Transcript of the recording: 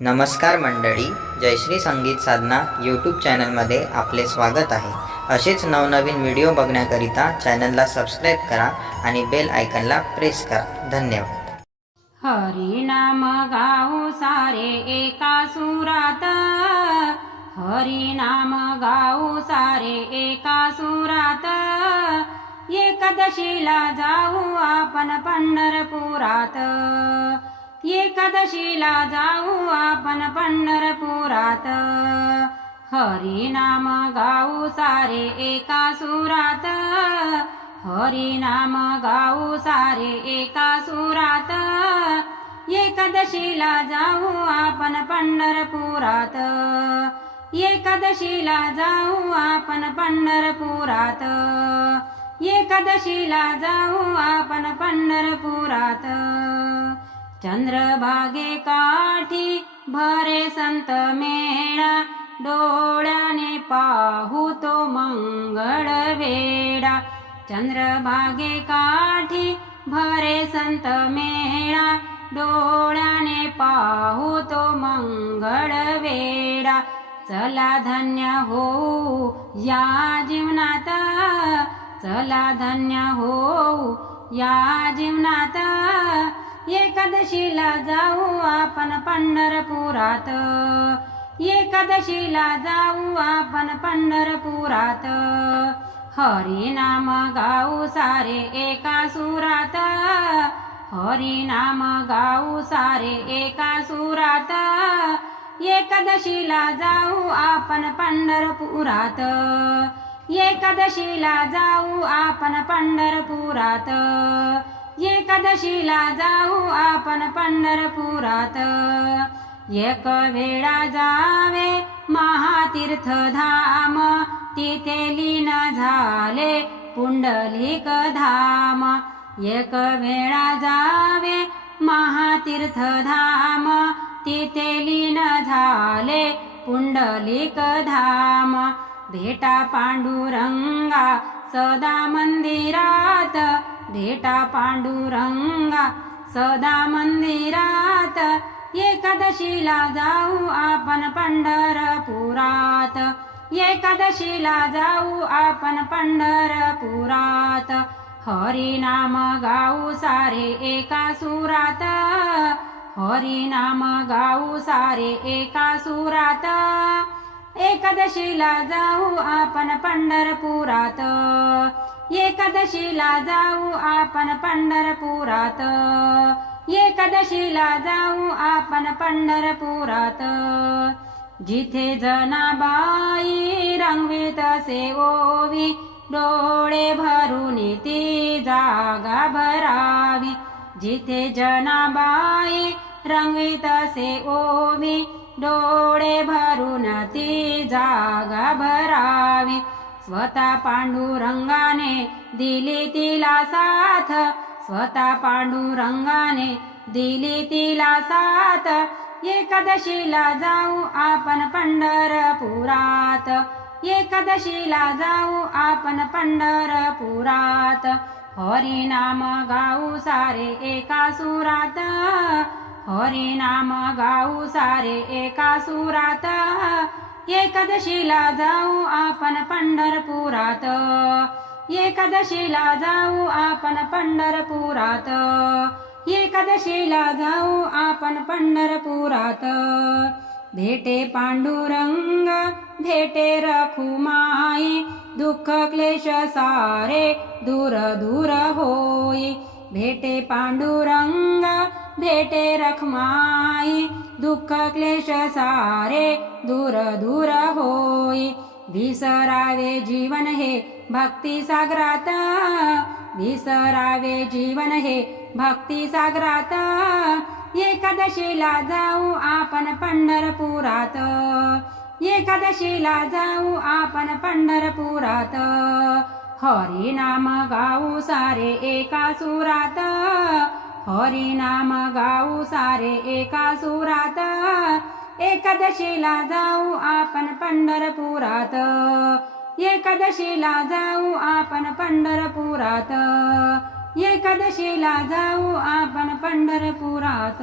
नमस्कार मंडळी, जयश्री संगीत साधना यूट्यूब चॅनलमध्ये आपले स्वागत आहे. असेच नवनवीन व्हिडिओ बघण्याकरिता चॅनलला सबस्क्राईब करा आणि बेल आयकनला प्रेस करा. धन्यवाद. हरी नाम गाऊ सारे एका सुरात, हरी नाम गाऊ सारे एका सुरात. एकादशीला जाऊ आपण पंढरपुरात, एकादशीला जाऊ आपण पंढरपुरात. हरी नाम गाऊ सारे एका सुरात, हरी नाम गाऊ सारे एका सुरात. एकादशीला जाऊ आपण पंढरपुरात, एकादशीला जाऊ आपण पंढरपुरात, एकादशीला जाऊ आपण पंढरपुरात. चंद्रभागे काठी भरे संत मेळा, डोळ्याने पाहू तो मंगळ वेडा. चंद्रभागे काठी भरे संत मेळा, डोळ्याने पाहू तो मंगळ वेडा. चला धन्य होऊ या जीवनात, चला धन्य होऊ या जीवनात. एकादशीला जाऊ आपण पंढरपुरात, एकादशीला जाऊ आपण पंढरपुरात. हरी नाम गाऊ सारे एका सुरात, हरी नाम गाऊ सारे एका सुरात. एकादशीला जाऊ आपण पंढरपुरात, एकादशीला जाऊ आपण पंढरपुरात, एकादशीला जाऊ आपण पंढरपुरात. एक वेळा जावे महातीर्थ धाम, तिथे लीन झाले पुंडलिक धाम. एक वेळा जावे महातीर्थ धाम, तिथे लीन झाले पुंडलिक धाम. भेटा पांडुरंगा सदा मंदिरात, भेटा पांडुरंगा सदा मंदिरात. एकादशीला जाऊ आपण पंढरपुरात, एकादशीला जाऊ आपण पंढरपुरात. हरी नाम गाऊ सारे एका सुरात, हरी नाम गाऊ सारे एका सुरात. एकादशीला जाऊ आपण पंढरपुरात, एकादशीला जाऊ आपण पंढरपुरात, एकादशीला जाऊ आपण पंढरपुरात. जिथे जनाबाई रंगवीत असे ओवी, डोळे भरून ती जागा भरावी. जिथे जनाबाई रंगवीत असे ओवी, डोळे भरून ती जागा भरावी. स्वतः पांडुरंगाने दिली तिला साथ, स्वतः पांडुरंगाने दिली तिला साथ. एकादशीला जाऊ आपण पंढरपुरात, एकादशीला जाऊ आपण पंढरपुरात. हरी नाम गाऊ सारे एका सुरात, हरी नाम गाऊ सारे एका सुरात. एकादशीला जाऊ आपण पंढरपुरात, एकादशीला जाऊ आपण पंढरपुरात, एकादशीला जाऊ आपण पंढरपुरात. भेटे पांडुरंग भेटे रखुमाई, दुःख क्लेश सारे दूर दूर होई. भेटे पांडुरंग भेटे रखमाई, दुःख क्लेश सारे दूर दूर होई. विसरावे जीवन हे भक्ती सागरात, विसरावे जीवन हे भक्ती सागरात. एकादशीला जाऊ आपण पंढरपुरात, एकादशीला जाऊ आपण पंढरपुरात. हरी नाम गाऊ सारे एका सुरात, हरी नाम गाऊ सारे एका सुरात. एकादशीला जाऊ आपण पंढरपुरात, एकादशीला जाऊ आपण पंढरपुरात, एकादशीला जाऊ आपण पंढरपुरात.